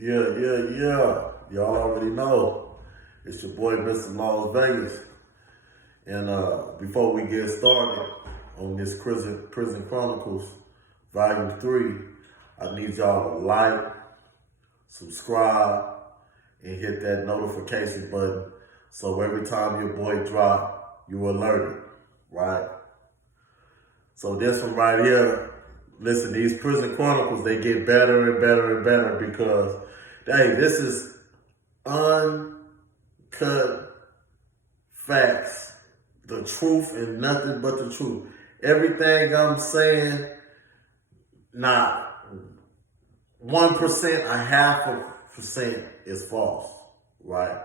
Yeah. Y'all already know. It's your boy, Mr. Las Vegas. And before we get started on this Prison Chronicles, Volume 3, I need y'all to like, subscribe, and hit that notification button so every time your boy drop, you alerted, right? So this one right here, listen, these Prison Chronicles, they get better and better and better because, hey, this is uncut facts. The truth and nothing but the truth. Everything I'm saying, not 1%, a half a percent is false, right?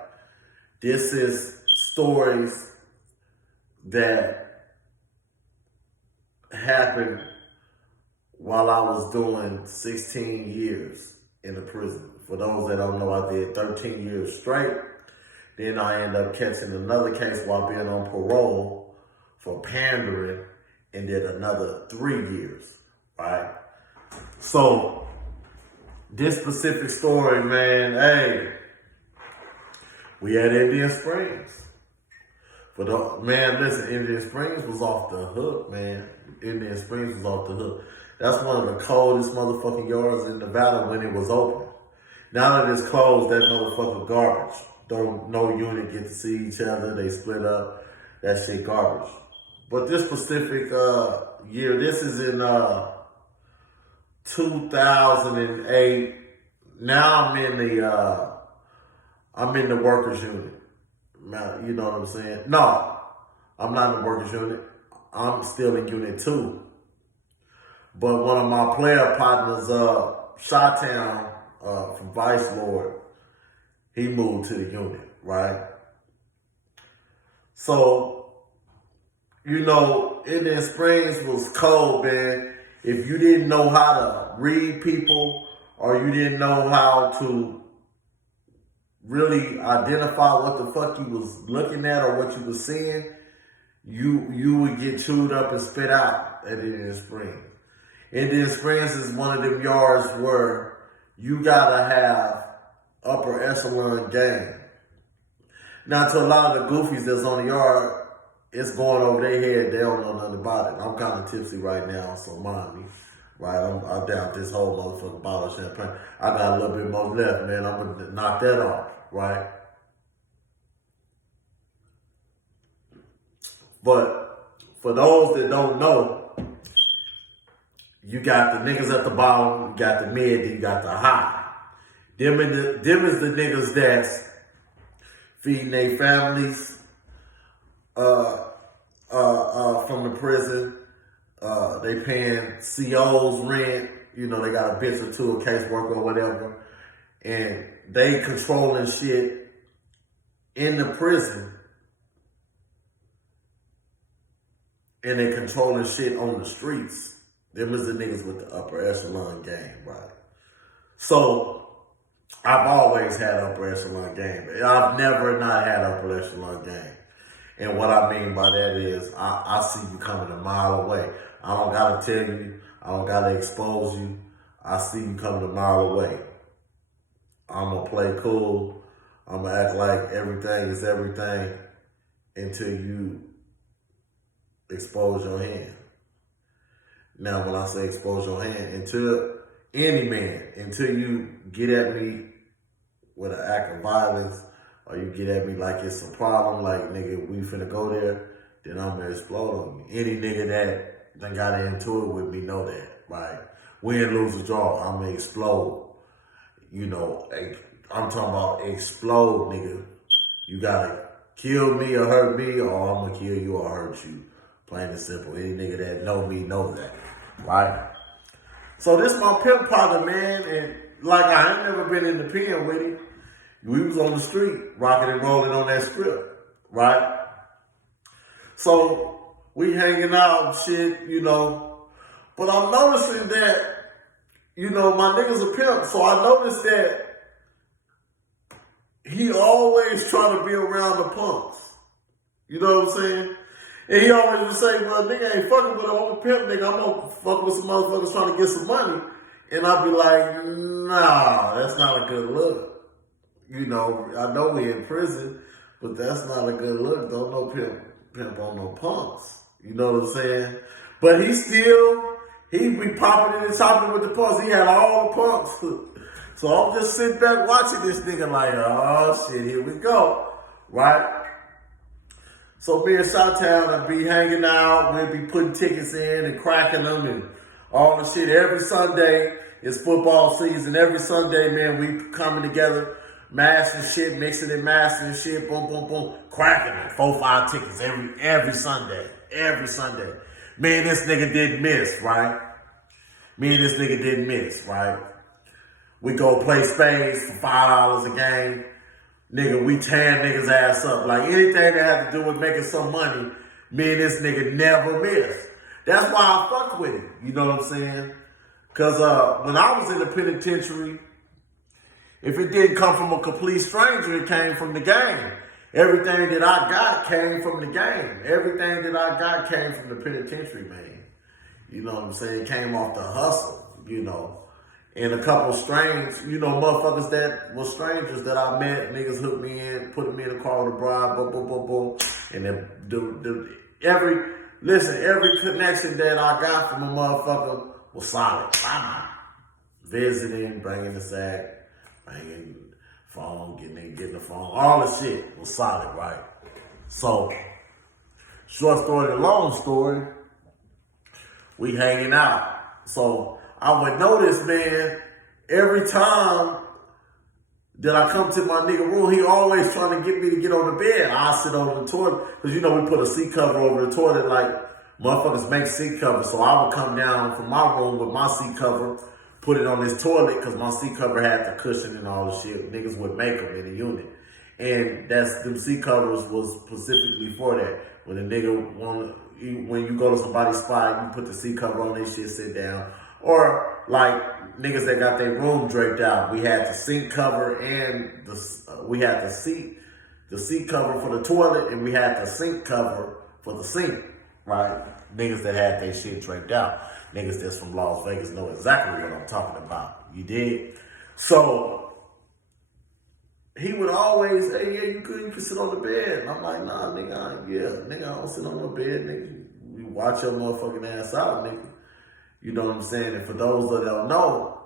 This is stories that happened while I was doing 16 years in the prison. For those that don't know, I did 13 years straight. Then I ended up catching another case while being on parole for pandering and did another 3 years, right? So this specific story, man, hey, we had Indian Springs. Man, listen, Indian Springs was off the hook, man. Indian Springs was off the hook. That's one of the coldest motherfucking yards in Nevada when it was open. Now that it's closed, that motherfucker garbage. No unit get to see each other. They split up. That shit garbage. But this specific year, this is in 2008. Now I'm in the workers unit. Now, you know what I'm saying? No, I'm not in the workers unit. I'm still in unit 2. But one of my player partners, Chi-Town from Vice Lord, he moved to the unit, right? So, you know, Indian Springs was cold, man. If you didn't know how to read people or you didn't know how to really identify what the fuck you was looking at or what you was seeing, you would get chewed up and spit out at Indian Springs. Indian Springs is one of them yards where you gotta have upper echelon game. Now, to a lot of the goofies that's on the yard, it's going over their head. They don't know nothing about it. I'm kind of tipsy right now, so mind me. Right, I down this whole motherfucking bottle of champagne. I got a little bit more left, man. I'm gonna knock that off, right? But for those that don't know, you got the niggas at the bottom, you got the mid, then you got the high. Them is the niggas that's feeding their families from the prison. They paying COs rent. You know, they got a bitch or two, a caseworker or whatever. And they controlling shit in the prison. And they controlling shit on the streets. Them is the niggas with the upper echelon game, right? So, I've always had upper echelon game. I've never not had upper echelon game. And what I mean by that is, I see you coming a mile away. I don't gotta tell you. I don't gotta expose you. I see you coming a mile away. I'm gonna play cool. I'm gonna act like everything is everything until you expose your hand. Now, when I say expose your hand, until any man, until you get at me with an act of violence, or you get at me like it's a problem, like, nigga, we finna go there, then I'm gonna explode on you. Any nigga that done got into it with me know that, right? Win, lose, or draw, I'm gonna explode. You know, I'm talking about explode, nigga. You gotta kill me or hurt me, or I'm gonna kill you or hurt you. Plain and simple. Any nigga that know me knows that, right? So this my pimp partner, man, and like I ain't never been in the pen with him. We was on the street, rocking and rolling on that script, right? So we hanging out and shit, you know. But I'm noticing that, you know, my nigga's a pimp, so I noticed that he always trying to be around the punks. You know what I'm saying? And he always would say, well, nigga ain't fucking with a pimp, nigga. I'm gonna fuck with some motherfuckers trying to get some money. And I'll be like, nah, that's not a good look. You know, I know we in prison, but that's not a good look. Don't no pimp on no punks. You know what I'm saying? But he be popping in and chopping with the punks. He had all the punks. So I'm just sitting back watching this nigga like, oh shit, here we go. Right? So me and Shot-Town would be hanging out, we'd be putting tickets in and cracking them and all the shit. Every Sunday, it's football season. Every Sunday, man, we coming together, mashing shit, mixing and mastering shit, boom, boom, boom, cracking it. 4-5 tickets every Sunday. Every Sunday. Me and this nigga didn't miss, right? We go play spades for $5 a game. Nigga, we tearing niggas ass up. Like anything that had to do with making some money, me and this nigga never miss. That's why I fucked with him. You know what I'm saying? Cause when I was in the penitentiary, if it didn't come from a complete stranger, it came from the game. Everything that I got came from the game. Everything that I got came from the penitentiary, man. You know what I'm saying? It came off the hustle, you know. And a couple motherfuckers that were strangers that I met, niggas hooked me in, put me in the car with a bride, boom, boom, boom, boom. And then every connection that I got from a motherfucker was solid. Visiting, bringing the sack, bringing phone, getting the phone, all the shit was solid, right? So, short story to long story, we hanging out. So, I would notice, man, every time that I come to my nigga room, he always trying to get me to get on the bed. I sit on the toilet, because you know we put a seat cover over the toilet like motherfuckers make seat covers. So I would come down from my room with my seat cover, put it on this toilet, because my seat cover had the cushion and all the shit. Niggas would make them in the unit. And them seat covers was specifically for that. When a nigga when you go to somebody's spot, you put the seat cover on their shit, sit down. Or like niggas that got their room draped out, we had the sink cover and we had the seat cover for the toilet, and we had the sink cover for the sink, right? Niggas that had their shit draped out. Niggas that's from Las Vegas know exactly what I'm talking about. You dig? So he would always, hey, yeah, you good, you can sit on the bed. And I'm like, nah, nigga, I don't sit on no bed, nigga. You watch your motherfucking ass out, nigga. You know what I'm saying? And for those that don't know,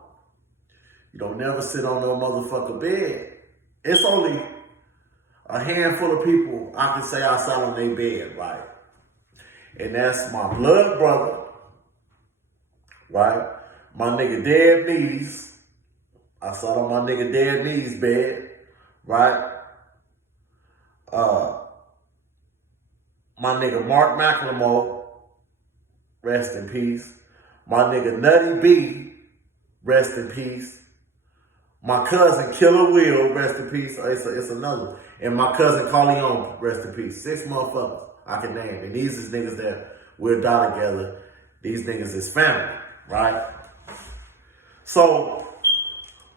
you don't never sit on no motherfucker bed. It's only a handful of people I can say I sat on their bed, right? And that's my blood brother, right? My nigga Dead Meaties. I sat on my nigga Dead Meaties' bed, right? My nigga Mark McLemore, rest in peace. My nigga Nutty B, rest in peace. My cousin Killer Will, rest in peace. It's another. And my cousin Carleone, rest in peace. 6 motherfuckers I can name. And these is niggas that we'll die together. These niggas is family, right? So,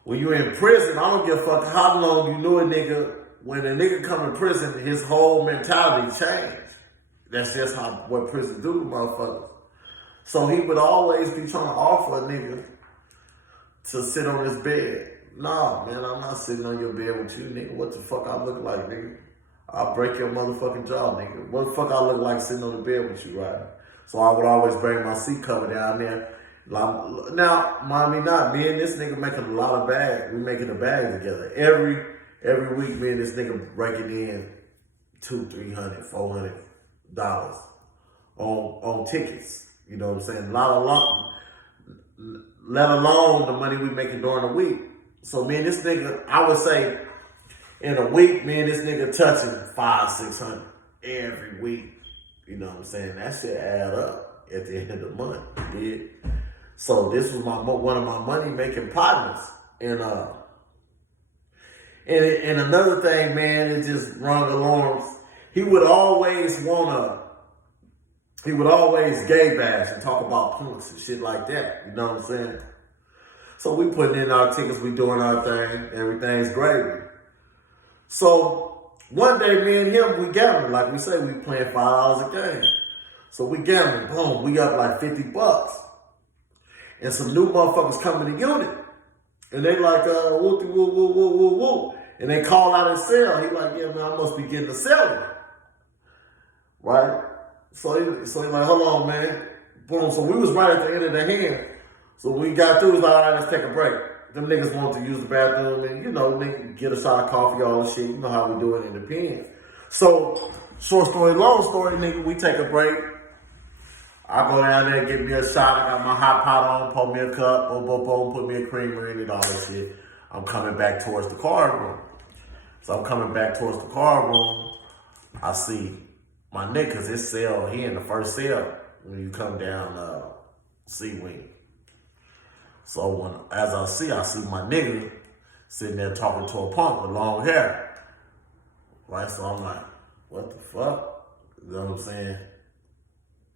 when you're in prison, I don't give a fuck how long you knew a nigga. When a nigga come to prison, his whole mentality changed. That's just what prison do to motherfuckers. So he would always be trying to offer a nigga to sit on his bed. Nah, man, I'm not sitting on your bed with you, nigga. What the fuck I look like, nigga? I'll break your motherfucking jaw, nigga. What the fuck I look like sitting on the bed with you, right? So I would always bring my seat cover down there. Now, mind me not, me and this nigga making a lot of bags. We making a bag together. Every week, me and this nigga breaking in $200, $300, $400 on tickets. You know what I'm saying? Let alone the money we making during the week. So me and this nigga, I would say in a week, me and this nigga touching $500-$600 every week. You know what I'm saying? That shit add up at the end of the month. You did. So this was one of my money making partners. And another thing, man, it just rung alarms. He would always gay bash and talk about punks and shit like that. You know what I'm saying? So we putting in our tickets, we doing our thing, everything's gravy. So one day, me and him, we gambling. Like we say, we playing $5 a game. So we gambling, boom, we up like $50. and some new motherfuckers come in the unit. And they like, whoop, whoop, whoop, whoop, whoop, whoop. And they call out his cell. He like, yeah, man, I must be getting a cell. Right? So he like, hold on, man. Boom. So we was right at the end of the hand. So when we got through, it was like, all right, let's take a break. Them niggas wanted to use the bathroom and, you know, nigga get a shot of coffee, all the shit. You know how we do it in the pen. So, short story, long story, nigga, we take a break. I go down there, get me a shot. I got my hot pot on, pour me a cup, boom, boom, boom, put me a creamer in it, all that shit. I'm coming back towards the car room. So I'm coming back towards the car room. I see my nigga, cause his cell, he in the first cell when you come down C-Wing. So as I see my nigga sitting there talking to a punk with long hair. Right? So I'm like, what the fuck? You know what I'm saying?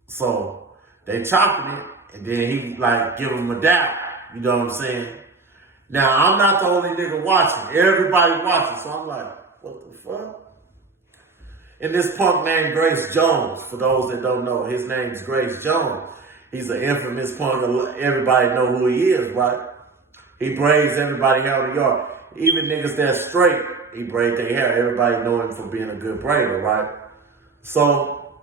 So they chopping it, and then he like give him a dap. You know what I'm saying? Now I'm not the only nigga watching. Everybody watching. So I'm like, what the fuck? And this punk named Grace Jones, for those that don't know, his name's Grace Jones. He's an infamous punk. Everybody know who he is, right? He braids everybody out of the yard. Even niggas that's straight, he braid their hair. Everybody know him for being a good braider, right? So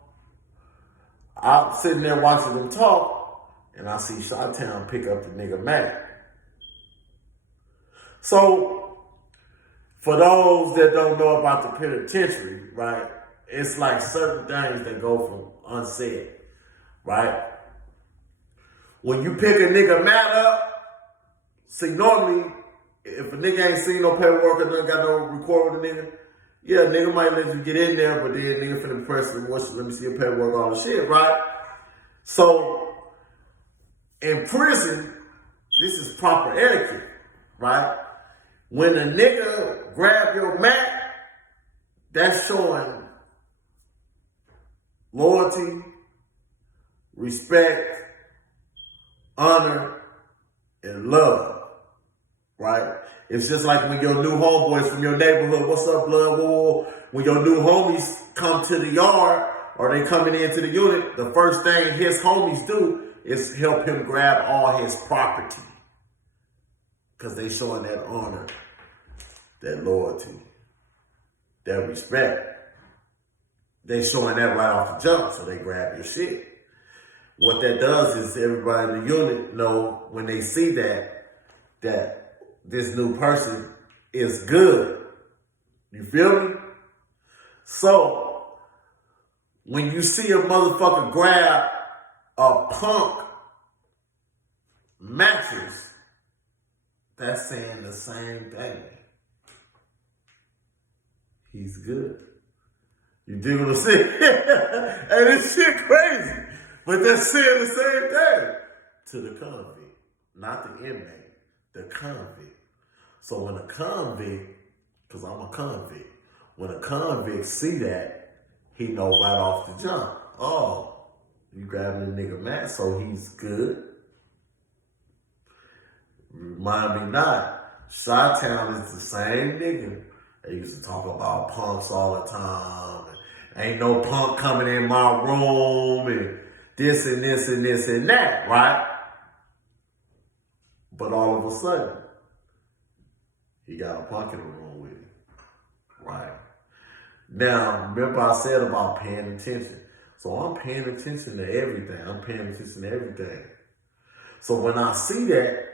I'm sitting there watching them talk, and I see Chi-Town pick up the nigga Mac. So for those that don't know about the penitentiary, right? It's like certain things that go from unsaid, right? When you pick a nigga Matt up, see, normally, if a nigga ain't seen no paperwork or nothing, got no record with a nigga, yeah, nigga might let you get in there, but then nigga finna press the let me see your paperwork, all the shit, right? So, in prison, this is proper etiquette, right? When a nigga grab your Mac, that's showing loyalty, respect, honor, and love, right? It's just like when your new homeboys from your neighborhood, what's up, blood? Whoa. When your new homies come to the yard or they coming into the unit, the first thing his homies do is help him grab all his property. Because they showing that honor, that loyalty, that respect. They showing that right off the jump, so they grab your shit. What that does is everybody in the unit know when they see that this new person is good. You feel me? So, when you see a motherfucker grab a punk mattress, that's saying the same thing. He's good. You dig what I'm saying? Hey, this shit crazy. But they're saying the same thing to the convict, not the inmate, the convict. So when a convict, because I'm a convict, when a convict see that, he know right off the jump, oh, you grabbing the nigga Matt, so he's good. Remind me not, Chi-Town is the same nigga. They used to talk about punks all the time. Ain't no punk coming in my room and this and this and this and that, right? But all of a sudden, he got a punk in the room with him, right? Now, remember I said about paying attention. So I'm paying attention to everything. I'm paying attention to everything. So when I see that,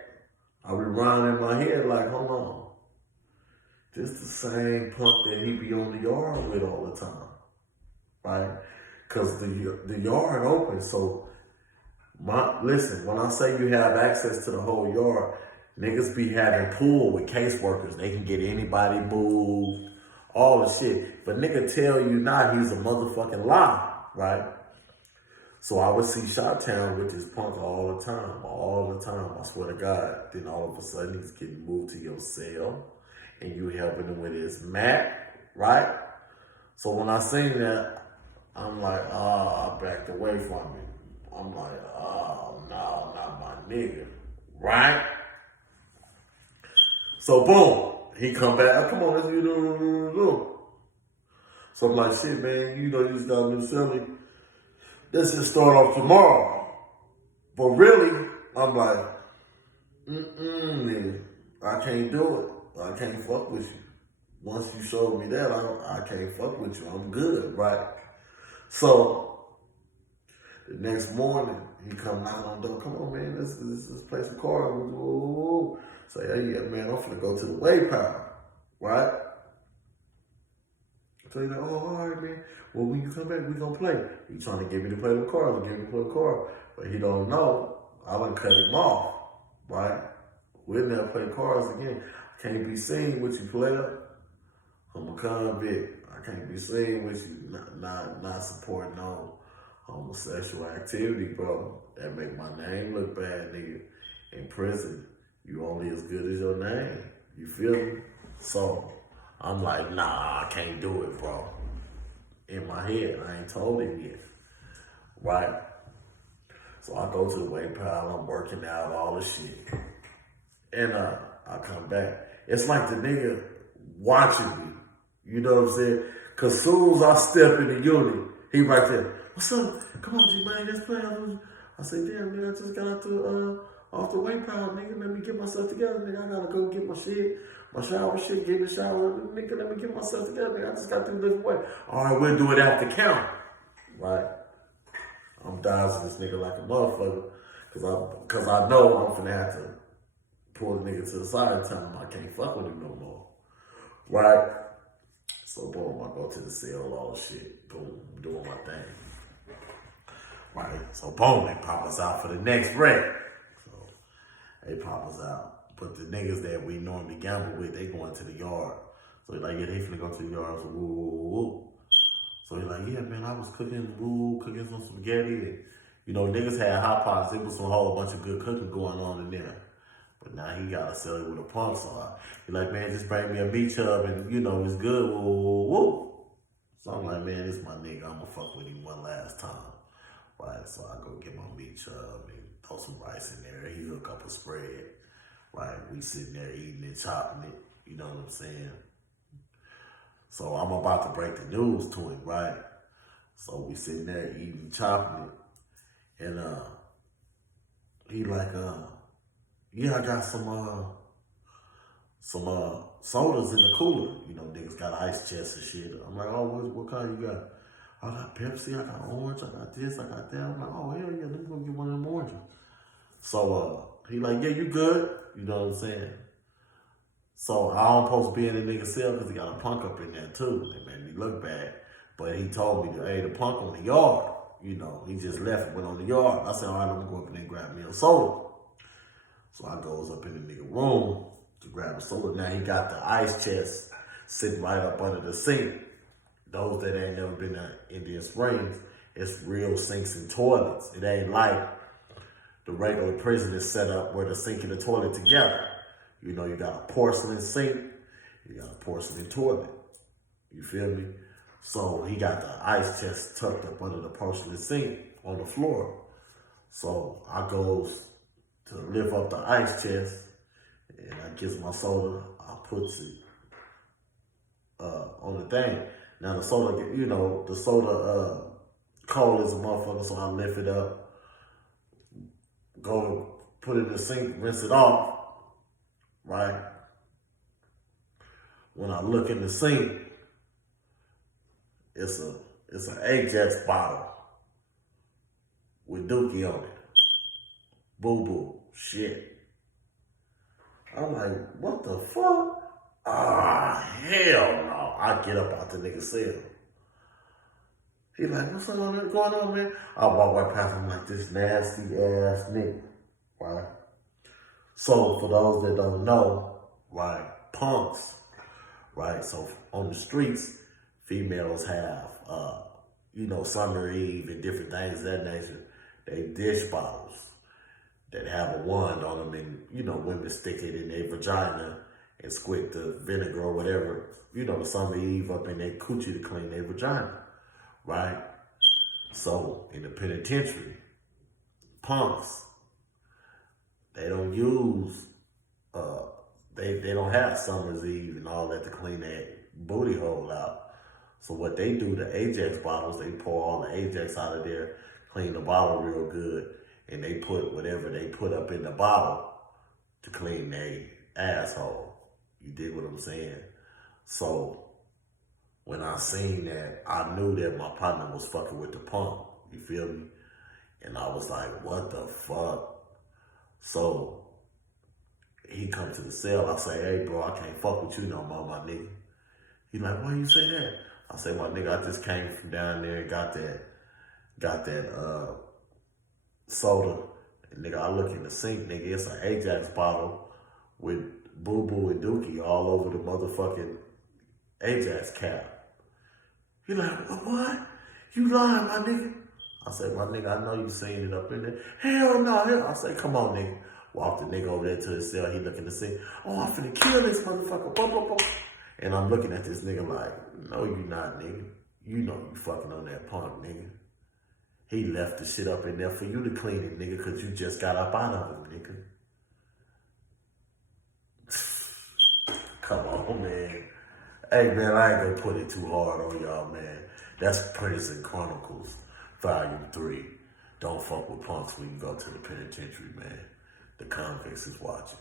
I be running in my head like, hold on. This the same punk that he be on the yard with all the time, right? Because the yard open, so listen, when I say you have access to the whole yard, niggas be having pool with caseworkers. They can get anybody moved, all the shit. But nigga tell you not, he's a motherfucking lie, right? So I would see Chi-Town with this punk all the time, I swear to God. Then all of a sudden he's getting moved to your cell and you helping him with his mat, right? So when I seen that, I'm like, I backed away from it. I'm like, oh, no, not my nigga, right? So boom, he come back, come on, let's do. So I'm like, shit, man, you know you just got a new celly. Let's just start off tomorrow. But really, I'm like, nigga, I can't do it. I can't fuck with you. Once you showed me that, I can't fuck with you. I'm good, right? So the next morning, he come knocking on the door. Come on, man, let's play some cards. Say, hey, yeah, man, I'm finna go to the way power, right? So he's like, oh, all right, man. Well, when you come back, we gonna play. He trying to get me to play the cards, get me to play the card, but he don't know. I done cut him off, right? We'll never play cards again. Can't be seen with you, player. I'm a convict. I can't be seen with you, not supporting no homosexual activity, bro. That make my name look bad, nigga. In prison, you only as good as your name. You feel me? So I'm like, nah, I can't do it, bro. In my head, I ain't told him yet, right? So I go to the weight pile, I'm working out, all the shit. And I come back. It's like the nigga watching me. You know what I'm saying? Cause soon as I step in the unit, he right there. What's up? Come on, G man, let's play. I said, damn, man, I just got off the weight pile, nigga. Let me get myself together, nigga. I gotta go get my shit, my shower shit, get in the shower, nigga. Let me get myself together, nigga. I just got to live away. All right, we'll do it after count, right? I'm dodging this nigga like a motherfucker, cause I know I'm finna have to pull the nigga to the side and tell him I can't fuck with him no more, right? So boom, I go to the cell, all the shit, boom, doing my thing, right? So boom, they pop us out for the next wreck. So they pop us out, but the niggas that we normally gamble with, they going to the yard. So like, yeah, they finna go to the yard. So woo, woo, woo. So he's like, yeah, man, I was cooking some spaghetti, and niggas had hot pots. There was a whole bunch of good cooking going on in there. But now he gotta sell it with a punk song. He like, man, just bring me a beach hub and it's good. Woo, woo, woo. So I'm like, man, this my nigga. I'ma fuck with him one last time. Right. So I go get my beach hub and throw some rice in there. He hook up a spread. Right. We sitting there eating and chopping it. You know what I'm saying? So I'm about to break the news to him, right? So we sitting there eating, chopping it. And he like, yeah, I got some sodas in the cooler. Niggas got ice chests and shit. I'm like, oh, what kind you got? I got Pepsi, I got orange, I got this, I got that. I'm like, oh, hell yeah, let me go get one of them oranges. So he like, yeah, you good? You know what I'm saying? So I don't supposed to be in the nigga cell because he got a punk up in there too. It made me look bad. But he told me, hey, the punk on the yard. He just left and went on the yard. I said, all right, I'm going to go up in there and grab me a soda. So I goes up in the nigga room to grab a soda. Now he got the ice chest sitting right up under the sink. Those that ain't never been to Indian Springs, it's real sinks and toilets. It ain't like the regular prison is set up where the sink and the toilet together. You got a porcelain sink, you got a porcelain toilet. You feel me? So he got the ice chest tucked up under the porcelain sink on the floor. So I goes to lift up the ice chest, and I gets my soda. I puts it on the thing. Now the soda, the soda cold as a motherfucker, so I lift it up, go put it in the sink, rinse it off, right? When I look in the sink, it's an Ajax bottle with Dookie on it. Boo boo. Shit. I'm like, what the fuck? Ah, hell no. I get up out the nigga cell. He like, what's going on, man? I walk right past him like this nasty ass nigga. Right? So for those that don't know, right, punks, right? So on the streets, females have Summer Eve and different things of that nature. They dish bottles that have a wand on them, and women stick it in their vagina and squirt the vinegar or whatever, the Summer Eve up in their coochie to clean their vagina, right? So in the penitentiary, punks, they don't use they don't have Summer's Eve and all that to clean that booty hole out. So what they do, the Ajax bottles, they pour all the Ajax out of there, clean the bottle real good, and they put whatever they put up in the bottle to clean their asshole. You dig what I'm saying? So when I seen that, I knew that my partner was fucking with the pump. You feel me? And I was like, what the fuck? So he come to the cell. I say, hey, bro, I can't fuck with you no more, my nigga. He like, why you say that? I say, my nigga, I just came from down there and got that soda. And nigga, I look in the sink, nigga, it's an Ajax bottle with Boo Boo and Dookie all over the motherfucking Ajax cap. He like, what? You lying, my nigga? I said, my nigga, I know you seen it up in there. Hell no, hell. I say, come on, nigga. Walk the nigga over there to his cell. He look in the sink. Oh, I'm finna kill this motherfucker. Blah, blah, blah. And I'm looking at this nigga like, no, you not, nigga. You know you fucking on that punk, nigga. He left the shit up in there for you to clean it, nigga, because you just got up out of it, nigga. Come on, man. Hey, man, I ain't gonna put it too hard on y'all, man. That's Prison Chronicles, Volume 3. Don't fuck with punks when you go to the penitentiary, man. The convicts is watching.